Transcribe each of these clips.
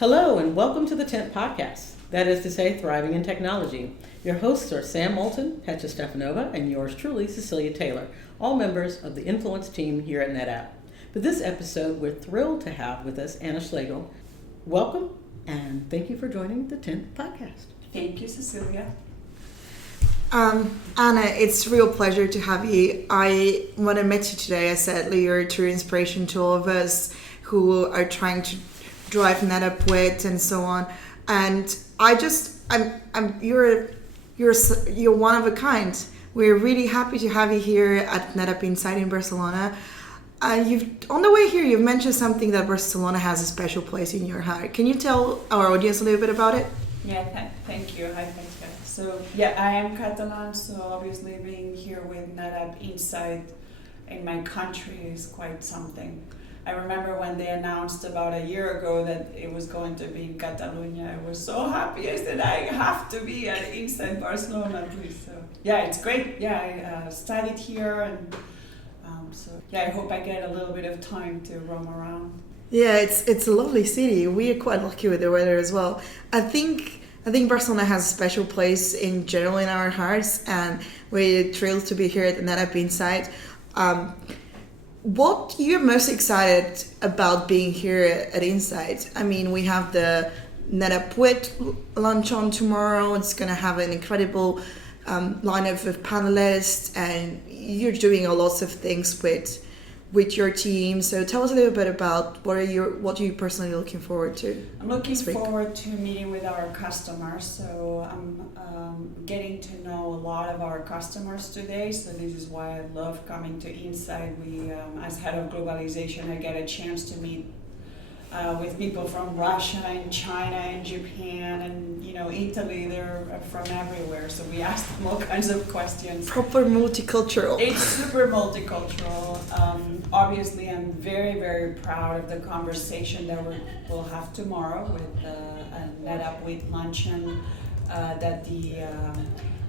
Hello and welcome to the Tent Podcast, that is to say, Thriving in Technology. Your hosts are Sam Moulton, Petra Stefanova, and yours truly, Cecilia Taylor, all members of the Influence team here at NetApp. For this episode, we're thrilled to have with us Anna Schlegel. Welcome, and thank you for joining the Tent Podcast. Thank you, Cecilia. Anna, it's a real pleasure to have you. When I met you today, I said you're a true inspiration to all of us who are trying to drive NetApp with and so on. And you're one of a kind. We're really happy to have you here at NetApp Inside in Barcelona. On the way here, you've mentioned something that Barcelona has a special place in your heart. Can you tell our audience a little bit about it? Yeah, thank you. Hi, thanks, guys. So, I am Catalan, so obviously being here with NetApp Inside in my country is quite something. I remember when they announced about a year ago that it was going to be in Catalonia. I was so happy. I said, I have to be at Inside Barcelona, please. So, it's great. I studied here, and I hope I get a little bit of time to roam around. Yeah, it's a lovely city. We are quite lucky with the weather as well. I think Barcelona has a special place in general in our hearts, and we're thrilled to be here at the NetApp Inside. What you're most excited about being here at Inside? I mean, we have the NetApp WIT launch on tomorrow. It's going to have an incredible lineup of panelists, and you're doing lots of things with your team. So tell us a little bit about what are you personally looking forward to? I'm looking forward to meeting with our customers. So I'm getting to know a lot of our customers today. So this is why I love coming to Inside. We, as head of globalization, I get a chance to meet with people from Russia and China and Japan and Italy. They're from everywhere, so we ask them all kinds of questions. Proper multicultural. It's super multicultural. Obviously, I'm very, very proud of the conversation that we'll have tomorrow with a NetApp WIT luncheon that the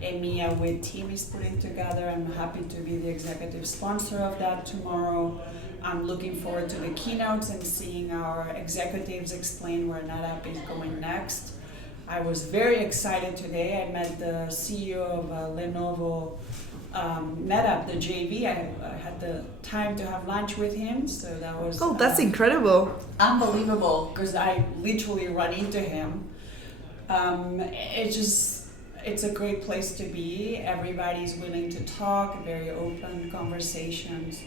EMEA WIT team is putting together. I'm happy to be the executive sponsor of that tomorrow. I'm looking forward to the keynotes and seeing our executives explain where NetApp is going next. I was very excited today. I met the CEO of Lenovo NetApp, the JV. I had the time to have lunch with him, so that was that's incredible. Unbelievable, because I literally run into him. It's a great place to be. Everybody's willing to talk, very open conversations.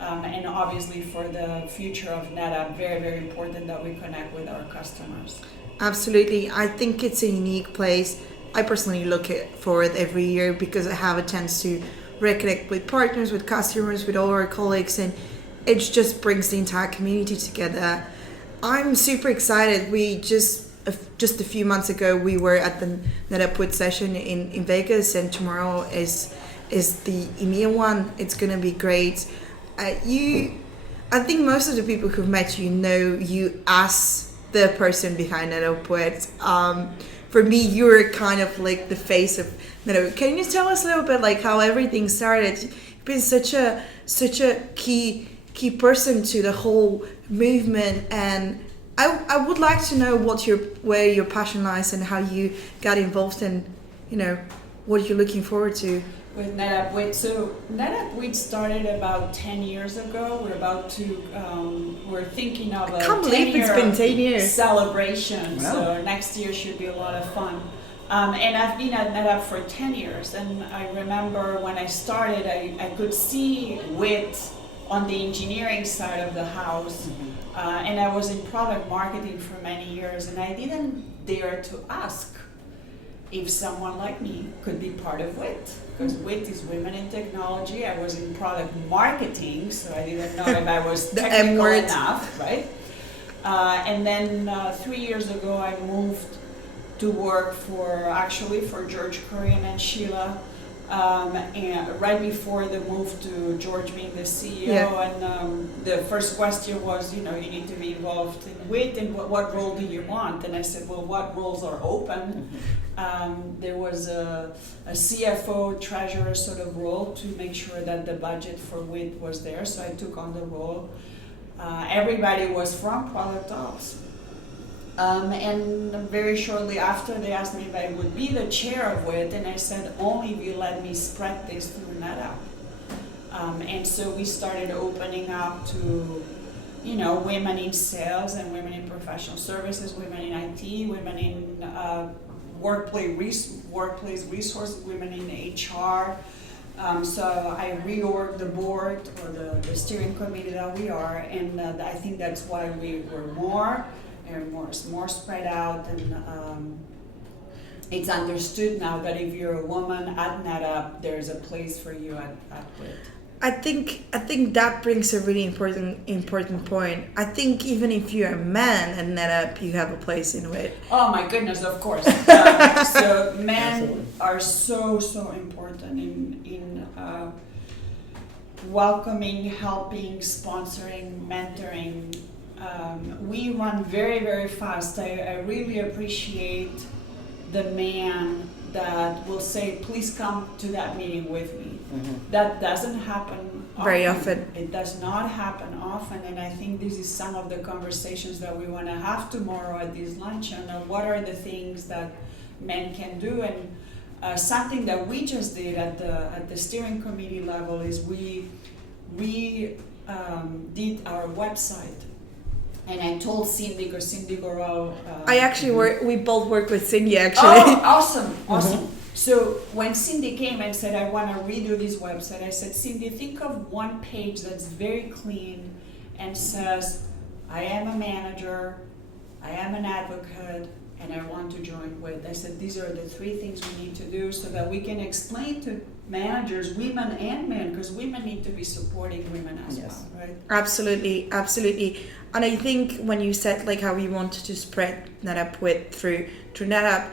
And obviously for the future of NetApp, very, very important that we connect with our customers. Absolutely. I think it's a unique place. I personally look for it every year because I have a chance to reconnect with partners, with customers, with all our colleagues, and it just brings the entire community together. I'm super excited. We just a few months ago, we were at the NetApp WIT session in Vegas, and tomorrow is the EMEA one. It's going to be great. I think most of the people who've met you know you as the person behind NetApp WIT. For me, you're kind of like the face of NetApp. Can you tell us a little bit how everything started? You've been such a key person to the whole movement, and I would like to know where your passion lies and how you got involved and what you're looking forward to. With NetApp WIT. So NetApp WIT started about 10 years ago. We're thinking of a 10-year celebration. Wow. So next year should be a lot of fun. And I've been at NetApp for 10 years. And I remember when I started, I could see WIT on the engineering side of the house. And I was in product marketing for many years. And I didn't dare to ask if someone like me could be part of WIT, because WIT is Women in Technology. I was in product marketing, so I didn't know if I was technical enough, right? And then 3 years ago, I moved to work for George Kurian and Sheila, and right before the move to George being the CEO, and the first question was, you need to be involved in WIT, and what role do you want? And I said, well, what roles are open? There was a CFO, treasurer sort of role to make sure that the budget for WIT was there, so I took on the role. Everybody was from product ops. And very shortly after, they asked me if I would be the chair of it, and I said, only if you let me spread this through NetApp. And so we started opening up to, women in sales and women in professional services, women in IT, women in workplace resources, women in HR. So I reorged the board or the steering committee that we are, and I think that's why we were more spread out, and it's understood now that if you're a woman at NetApp, there's a place for you at WIT. I think that brings a really important point. I think even if you're a man at NetApp, you have a place in WIT. Oh my goodness, of course. So men are so important in welcoming, helping, sponsoring, mentoring. We run very, very fast. I really appreciate the man that will say, please come to that meeting with me. Mm-hmm. That doesn't happen very often. It does not happen often, and I think this is some of the conversations that we want to have tomorrow at this luncheon. What are the things that men can do? And something that we just did at the steering committee level is we did our website. And I told Cindy, because Cindy Gorel... we both work with Cindy, actually. Oh, awesome. Mm-hmm. So when Cindy came and said, I want to redo this website, I said, Cindy, think of one page that's very clean and says, I am a manager, I am an advocate, and I want to join WIT. I said, these are the 3 things we need to do so that we can explain to managers, women and men, because women need to be supporting women as well, right? Absolutely. And I think when you said like how you wanted to spread NetApp WIT through NetApp,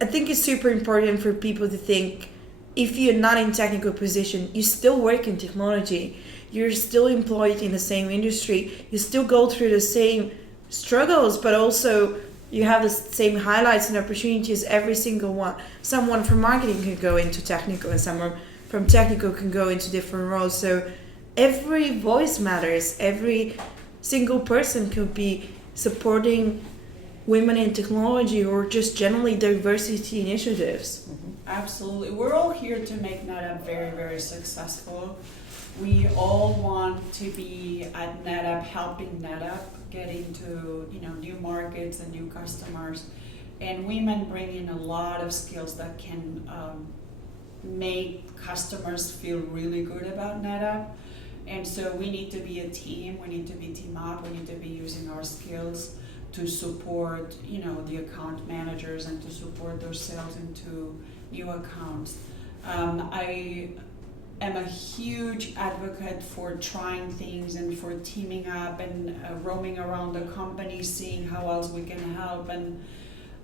I think it's super important for people to think, if you're not in technical position, you still work in technology, you're still employed in the same industry, you still go through the same struggles, but also you have the same highlights and opportunities, every single one. Someone from marketing can go into technical, and someone from technical can go into different roles. So every voice matters. Every single person could be supporting women in technology or just generally diversity initiatives. Mm-hmm. Absolutely. We're all here to make NetApp very, very successful. We all want to be at NetApp, helping NetApp get into new markets and new customers. And women bring in a lot of skills that can make customers feel really good about NetApp. And so we need to be a team, we need to be team up, we need to be using our skills to support, the account managers and to support their sales into new accounts. I am a huge advocate for trying things and for teaming up and roaming around the company, seeing how else we can help. And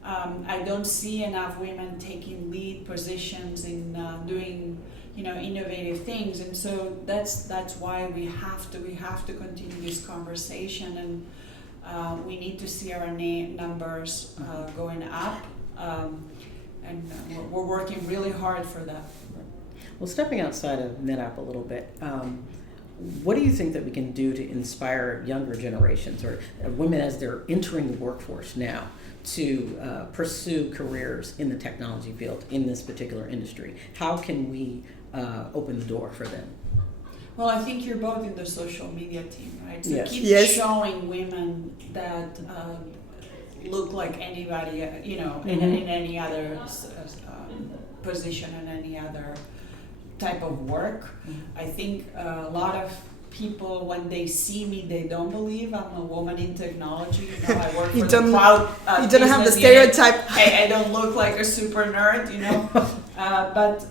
I don't see enough women taking lead positions in doing innovative things, and so that's why we have to continue this conversation, and we need to see our numbers going up, and we're working really hard for that. Well, stepping outside of NetApp a little bit, what do you think that we can do to inspire younger generations or women as they're entering the workforce now to pursue careers in the technology field in this particular industry? How can we open the door for them? Well, I think you're both in the social media team, right? So yes. Keep showing women that look like anybody, mm-hmm. in any other position, in any other type of work. Mm-hmm. I think a lot of people, when they see me, they don't believe I'm a woman in technology. I work for the cloud. You don't have the stereotype. I don't look like a super nerd, but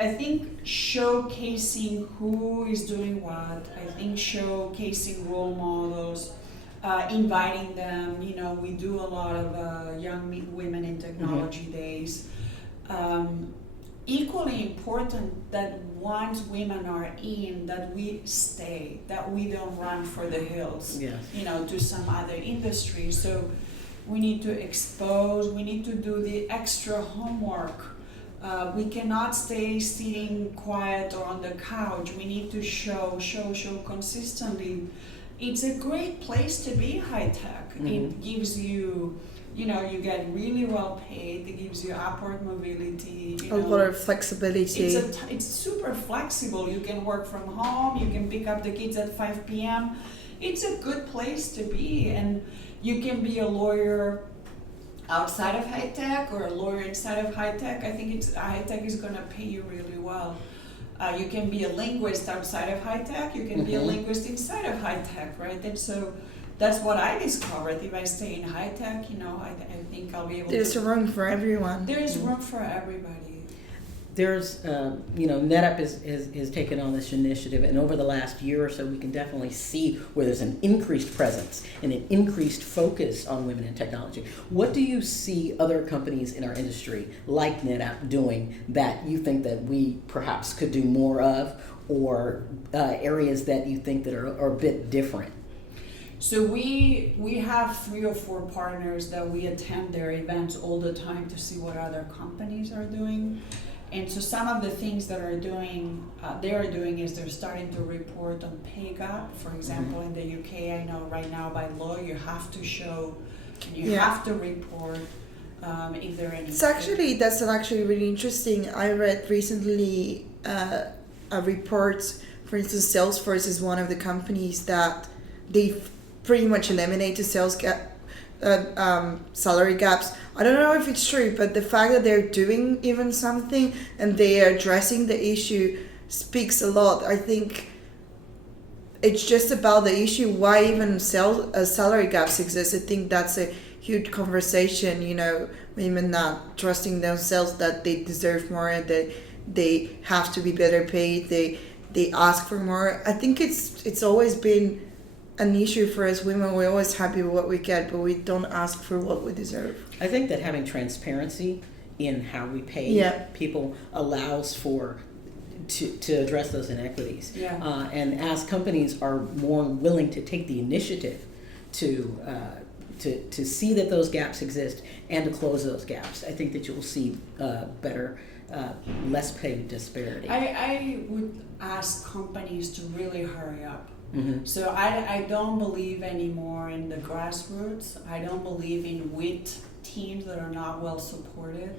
I think showcasing who is doing what, I think showcasing role models, inviting them, we do a lot of young women in technology mm-hmm. days. Equally important that once women are in, that we stay, that we don't run for the hills, yes. To some other industry. So we need to expose, we need to do the extra homework. We cannot stay sitting quiet or on the couch. We need to show consistently. it's a great place to be high tech. It gives you, you get really well paid. It gives you upward mobility. A lot of flexibility. It's super flexible. You can work from home. You can pick up the kids at 5 p.m. It's a good place to be, and you can be a lawyer outside of high tech or a lawyer inside of high tech. I think high tech is going to pay you really well. You can be a linguist outside of high tech. You can be a linguist inside of high tech, right? And so that's what I discovered. If I stay in high tech, I think I'll be able There's to. There's room for everyone. There is room for everybody. There's, NetApp has taken on this initiative, and over the last year or so, we can definitely see where there's an increased presence and an increased focus on women in technology. What do you see other companies in our industry, like NetApp, doing that you think that we perhaps could do more of, or areas that you think that are a bit different? So we have 3 or 4 partners that we attend their events all the time to see what other companies are doing. And so some of the things that they are doing is they're starting to report on pay gap. For example, in the UK, I know right now by law you have to show, you have to report if there are any. That's actually really interesting. I read recently a report, for instance, Salesforce is one of the companies that they've pretty much eliminated salary gaps. I don't know if it's true, but the fact that they're doing even something and they are addressing the issue speaks a lot. I think it's just about the issue why even salary gaps exist. I think that's a huge conversation, women not trusting themselves that they deserve more and that they have to be better paid, they ask for more. I think it's always been an issue for us women. We're always happy with what we get, but we don't ask for what we deserve. I think that having transparency in how we pay people allows to address those inequities. And as companies are more willing to take the initiative to see that those gaps exist and to close those gaps, I think that you'll see better, less pay disparity. I would ask companies to really hurry up. So I don't believe anymore in the grassroots. I don't believe in WIT teams that are not well supported.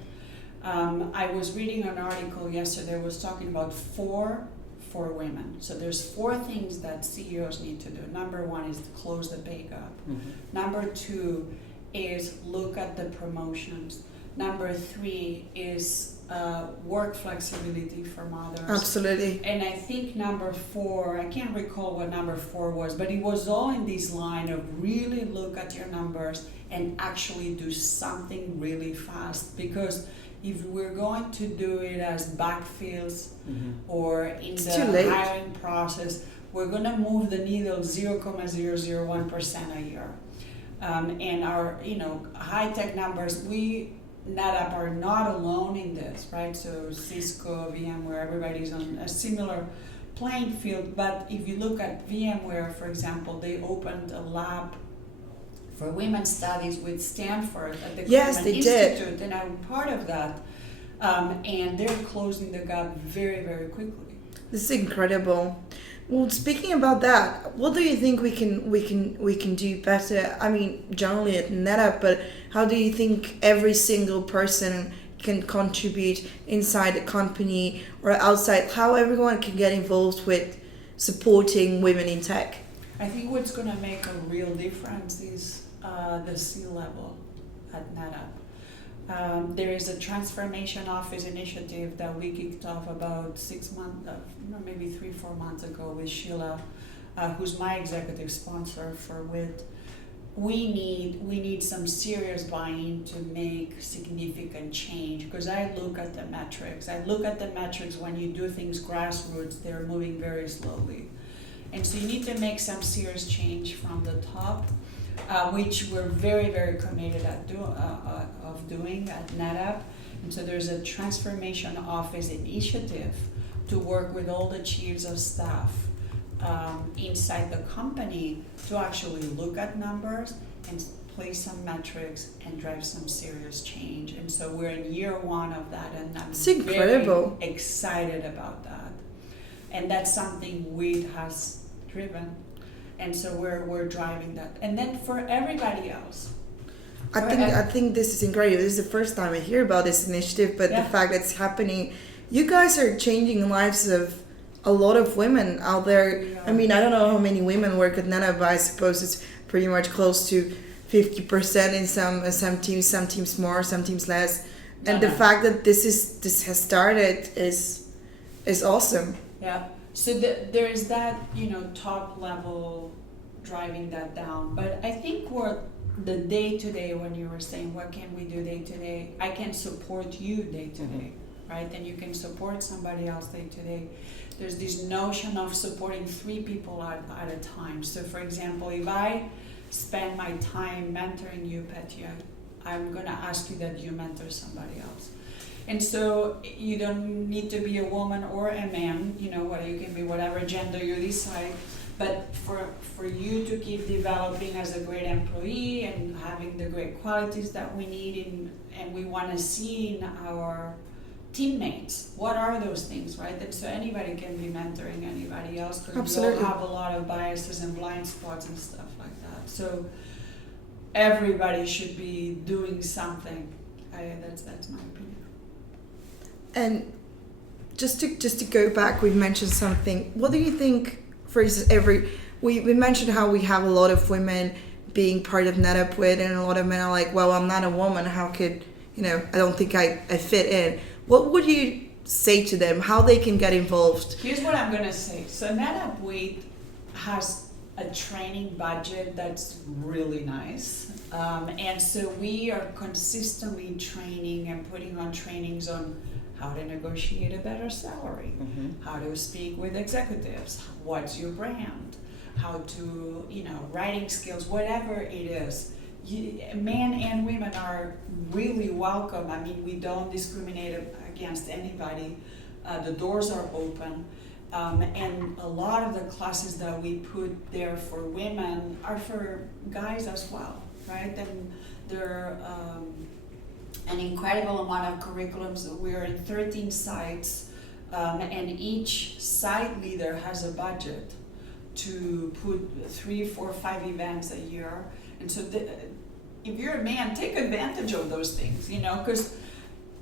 I was reading an article yesterday that was talking about 4 for women. So there's 4 things that CEOs need to do. Number 1 is to close the pay gap. Number 2 is look at the promotions. Number 3 is work flexibility for mothers. Absolutely. And I think number 4, I can't recall what number 4 was, but it was all in this line of really look at your numbers and actually do something really fast. Because if we're going to do it as backfills or in the hiring process, we're going to move the needle 0.001% a year. And our high tech numbers, NetApp are not alone in this, right? So Cisco, VMware, everybody's on a similar playing field. But if you look at VMware, for example, they opened a lab for women's studies with Stanford at the Cleveland Institute, and I'm part of that. And they're closing the gap very, very quickly. This is incredible. Well, speaking about that, what do you think we can do better? I mean, generally at NetApp, but how do you think every single person can contribute inside the company or outside? How everyone can get involved with supporting women in tech? I think what's going to make a real difference is the C-level at NetApp. There is a transformation office initiative that we kicked off about 6 months, maybe 3-4 months ago with Sheila, who's my executive sponsor for WIT. We need some serious buy-in to make significant change, because I look at the metrics. When you do things grassroots, they're moving very slowly. And so you need to make some serious change from the top, which we're very, very committed of doing at NetApp. And so there's a transformation office initiative to work with all the chiefs of staff inside the company to actually look at numbers and place some metrics and drive some serious change. And so we're in year 1 of that, and I'm very excited about that. And that's something WIT has driven. And so we're driving that. And then for everybody else. I think this is incredible. This is the first time I hear about this initiative, but the fact that it's happening, you guys are changing the lives of a lot of women out there. Yeah. I mean, I don't know how many women work at NetApp, but I suppose it's pretty much close to 50% in some teams more, some teams less. And the fact that this has started is awesome. Yeah. So there is that, top level driving that down. But I think the day-to-day, when you were saying, what can we do day-to-day? I can support you day-to-day, right? And you can support somebody else day-to-day. There's this notion of supporting 3 people at a time. So for example, if I spend my time mentoring you, Petya, I'm going to ask you that you mentor somebody else. And so you don't need to be a woman or a man, you can be whatever gender you decide. But for you to keep developing as a great employee and having the great qualities that we need and we want to see in our teammates, what are those things, right? And so anybody can be mentoring anybody else because we all have a lot of biases and blind spots and stuff like that. So everybody should be doing something. That's my opinion. And just to go back, we mentioned something. What do you think? For instance, we mentioned how we have a lot of women being part of NetApp and a lot of men are like, well, I'm not a woman. How could, I don't think I fit in. What would you say to them? How they can get involved? Here's what I'm going to say. So NetApp has a training budget that's really nice. And so we are consistently training and putting on trainings on how to negotiate a better salary, how to speak with executives, what's your brand, how to, writing skills, whatever it is. Men and women are really welcome. I mean, we don't discriminate against anybody. The doors are open. And a lot of the classes that we put there for women are for guys as well, right? And they're an incredible amount of curriculums. We're in 13 sites, and each site leader has a budget to put 3, 4, 5 events a year. And so if you're a man, take advantage of those things, because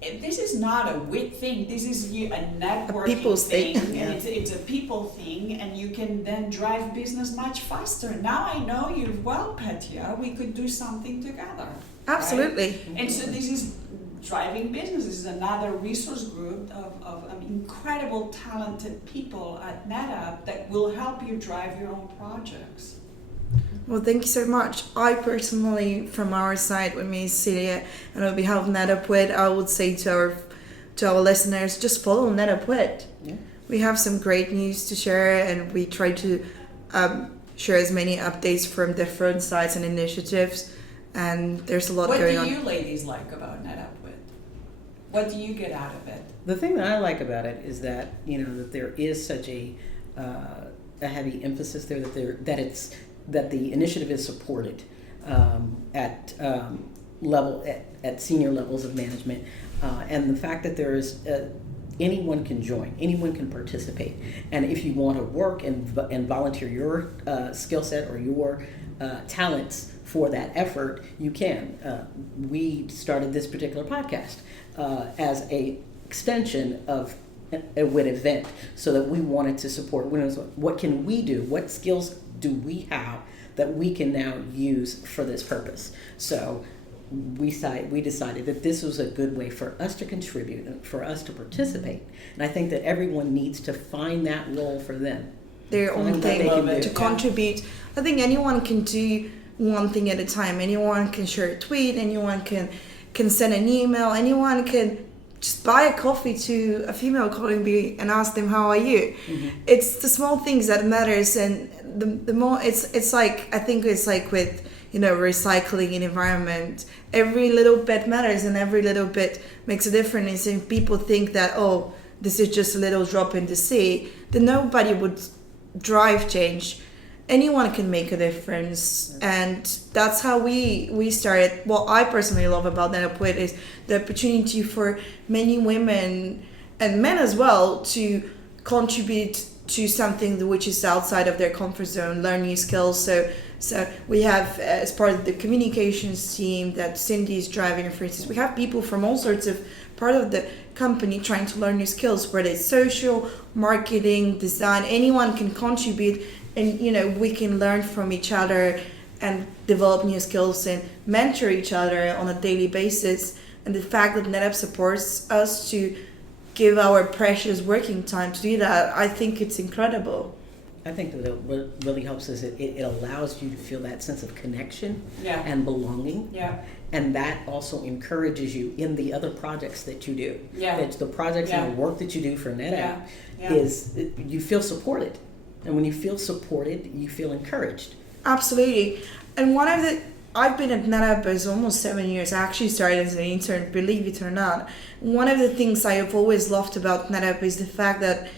this is not a wit thing. This is a networking thing. Yeah. It's a people thing, and you can then drive business much faster. Now I know you well, Petya. We could do something together. Absolutely. Right? And so this is driving business. This is another resource group of incredible, talented people at NetApp that will help you drive your own projects. Well, thank you so much. I personally, from our side, with me, Celia, and on behalf of NetApp, I would say to our listeners, just follow NetApp. Yeah. We have some great news to share, and we try to share as many updates from different sites and initiatives. And there's a lot going on. What do you ladies like about NetApp? What do you get out of it? The thing that I like about it is that that there is such a heavy emphasis there that the initiative is supported at senior levels of management, and the fact that there is anyone can join, anyone can participate, and if you want to work and volunteer your skill set or your talents for that effort, you can. We started this particular podcast as a extension of a WIT event, so that we wanted to support what can we do, what skills do we have that we can now use for this purpose. So we decided that this was a good way for us to contribute and for us to participate. And I think that everyone needs to find that role for them. Their own thing to contribute. I think anyone can do one thing at a time. Anyone can share a tweet, anyone can send an email, anyone can just buy a coffee to a female colleague and ask them, how are you? It's the small things that matters, and the more it's like, I think it's like with recycling and environment, every little bit matters and every little bit makes a difference. And if people think that, oh, this is just a little drop in the sea, then nobody would drive change. Anyone can make a difference, and that's how we started. What I personally love about NetApp is the opportunity for many women and men as well to contribute to something which is outside of their comfort zone, learn new skills. So we have, as part of the communications team that Cindy is driving, for instance, we have people from all sorts of part of the company trying to learn new skills, whether it's social, marketing, design, anyone can contribute, and we can learn from each other and develop new skills and mentor each other on a daily basis. And the fact that NetApp supports us to give our precious working time to do that, I think it's incredible. I think that what really helps is it allows you to feel that sense of connection and belonging. Yeah. And that also encourages you in the other projects that you do. Yeah. That the projects and the work that you do for NetApp is you feel supported. And when you feel supported, you feel encouraged. Absolutely. And I've been at NetApp for almost 7 years. I actually started as an intern, believe it or not. One of the things I have always loved about NetApp is the fact that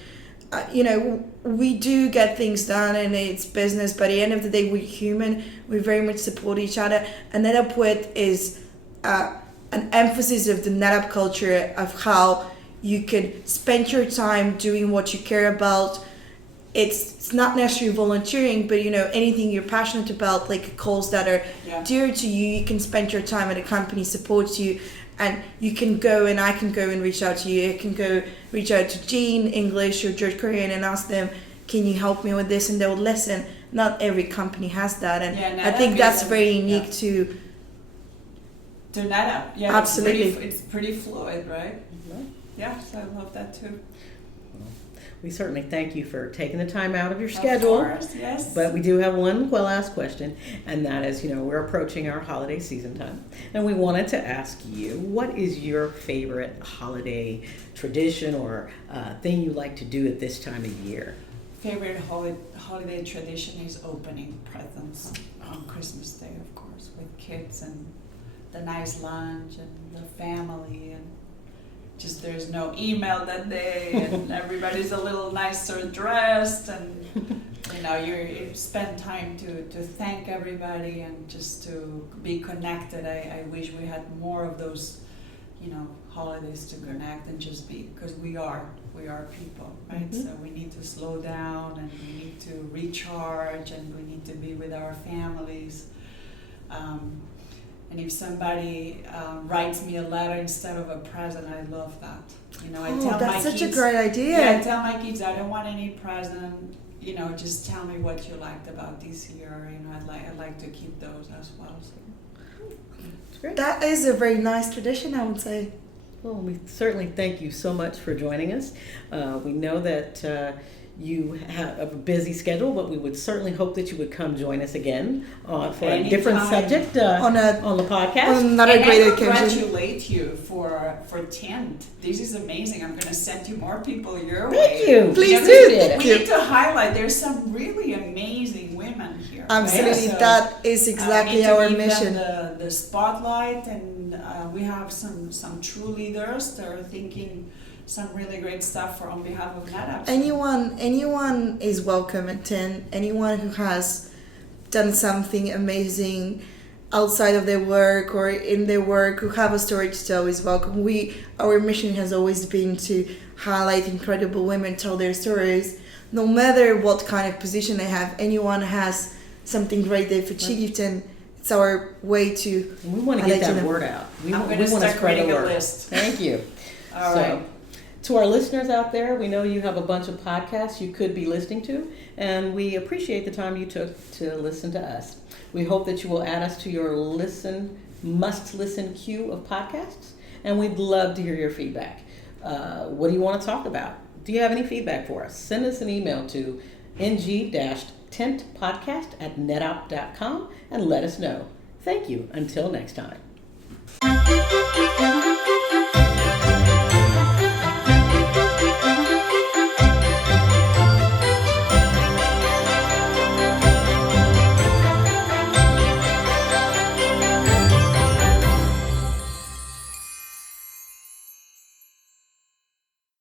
we do get things done and it's business, but at the end of the day, we're human. We very much support each other. And NetApp Wit is an emphasis of the NetApp culture of how you can spend your time doing what you care about. It's not necessarily volunteering, but anything you're passionate about, like cause that are dear to you, you can spend your time and the company supports you. And you can go, and I can go and reach out to you. I can go reach out to Jean English or George Korean and ask them, can you help me with this? And they will listen. Not every company has that. And I think that's very unique to NetApp. Yeah, absolutely. It's pretty fluid, right? Mm-hmm. Yeah, so I love that too. We certainly thank you for taking the time out of your schedule. Of course, yes. But we do have one last question, and that is, we're approaching our holiday season time. And we wanted to ask you, what is your favorite holiday tradition or thing you like to do at this time of year? Favorite holiday tradition is opening presents on Christmas Day, of course, with kids and the nice lunch and the family, and just there's no email that day, and everybody's a little nicer dressed, and you spend time to thank everybody and just to be connected. I wish we had more of those, holidays to connect and just be, because we are people, right? Mm-hmm. So we need to slow down and we need to recharge and we need to be with our families. And if somebody writes me a letter instead of a present, I love that. I tell that's my such kids, a great idea. Yeah, I tell my kids I don't want any present. Just tell me what you liked about this year. I'd like to keep those as well. So. That's great. That is a very nice tradition, I would say. Well, we certainly thank you so much for joining us. We know that you have a busy schedule, but we would certainly hope that you would come join us again for a different subject on the podcast. On another great occasion. I congratulate you for 10. This is amazing. I'm going to send you more people your way. Thank you. Please do. We need to highlight there's some really amazing women here. Absolutely. Right? So, that is exactly our mission. The spotlight, and we have some true leaders that are thinking some really great stuff on behalf of NetApp. Anyone is welcome at 10. Anyone who has done something amazing outside of their work or in their work, who have a story to tell, is welcome. Our mission has always been to highlight incredible women, tell their stories, no matter what kind of position they have. Anyone has something great they've achieved, and it's our way to. We want to get that word out. We want to spread the word. List. Thank you. All right. To our listeners out there, we know you have a bunch of podcasts you could be listening to, and we appreciate the time you took to listen to us. We hope that you will add us to your must-listen queue of podcasts, and we'd love to hear your feedback. What do you want to talk about? Do you have any feedback for us? Send us an email to ng-tentpodcast@netapp.com and let us know. Thank you. Until next time.